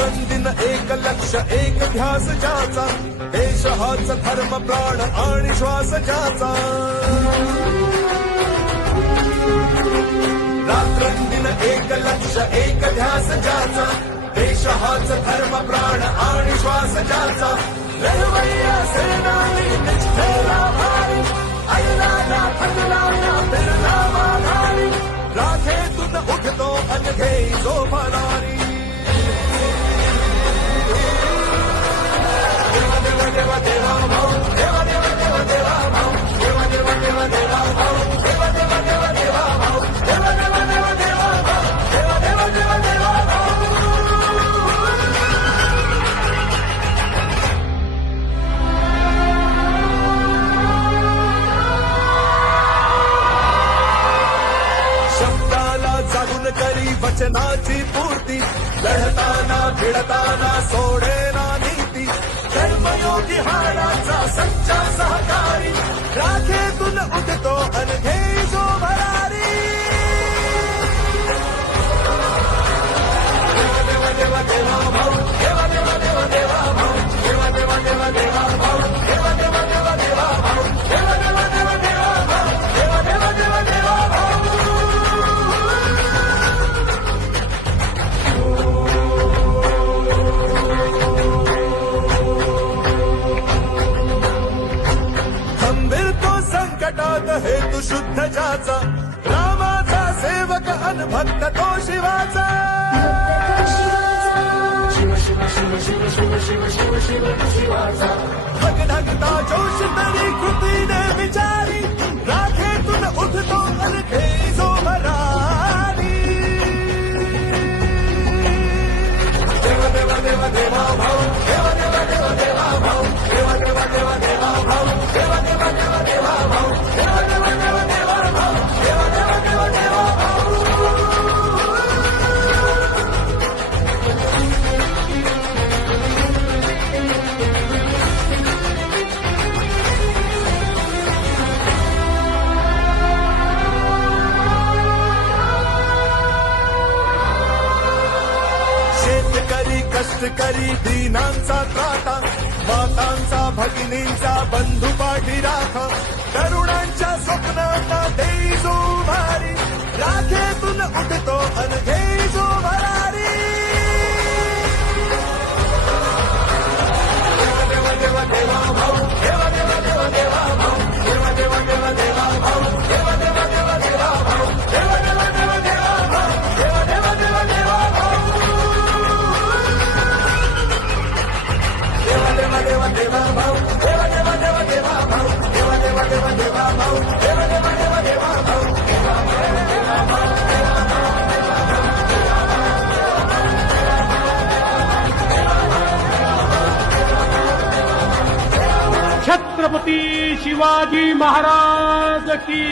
रात्रंदिन एक लक्ष एक ध्यास ज्याचा, देश हाच धर्म प्राण आणि श्वास ज्याचा. रात्रंदिन एक लक्ष एक ध्यास ज्याचा, देश हाच धर्म प्राण आणि श्वास ज्याचा. लढवय्या सेनानी निष्ठेला भारी, ऐला ना थकला ना फिरला माघारी. राखेतून उठतो अनघे जो भरारी. देवा देवा देवा देवा भाऊ, देवा देवा देवा देवा भाऊ, देवा देवा देवा देवा भाऊ, देवा देवा देवा देवा भाऊ, देवा देवा देवा देवा भाऊ, देवा देवा देवा देवा भाऊ. शब्दाला जागून करी वचनाची पूर्ती, लढताना भिडताना सोडेना नीती. कर्मयोगी हाडाचा सच्चा सहकारी, राखेतून उठतो अनघे जो भरारी. देवा देवा देवा देवा भाऊ, देवा देवा देवा देवा भाऊ, देवा देवा देवा देवा भाऊ, देवा देवा देवा देवा भाऊ, देवा देवा देवा देवा भाऊ, देवा देवा देवा देवा भाऊ. खंबीर तो संकटात हेतू शुद्ध ज्याचा, रामाचा सेवक अन भक्त तो शिवाचा. शिव शिव शिव शिव शिव शिव शिव शिव शिवाचा. ढगढगता जोश तरी कृतीने विचारी, राखेतून उठतो अनघे जो भरारी. देवा देवा देवा देवा भाऊ, देवा देवा देवा देवा भाऊ, देवा देवा देवा देवा भाऊ, देवा देवा देवा देवा भाऊ, देवा देवा देवा देवा भाऊ, देवा देवा देवा देवा भाऊ. शेतकरी कष्टकरी दीनांचा त्राता, मातांचा भगिनींचा बंधू पाठी राखा. तरुणांच्या स्वप्नांना देई जो भारी, राखेतून उठतो अनघे जो भरारी. देवा देवा देवा देवा भाऊ, देवा देवा देवा देवा भाऊ, देवा देवा देवा देवा भाऊ, देवा देवा देवा देवा भाऊ, देवा देवा देवा देवा भाऊ, देवा देवा देवा देवा भाऊ. देवा देवा देवा देवा भाऊ, देवा देवा देवा देवा भाऊ, देवा देवा देवा देवा भाऊ, देवा देवा देवा देवा भाऊ, देवा देवा देवा भाऊ. छत्रपती शिवाजी महाराज की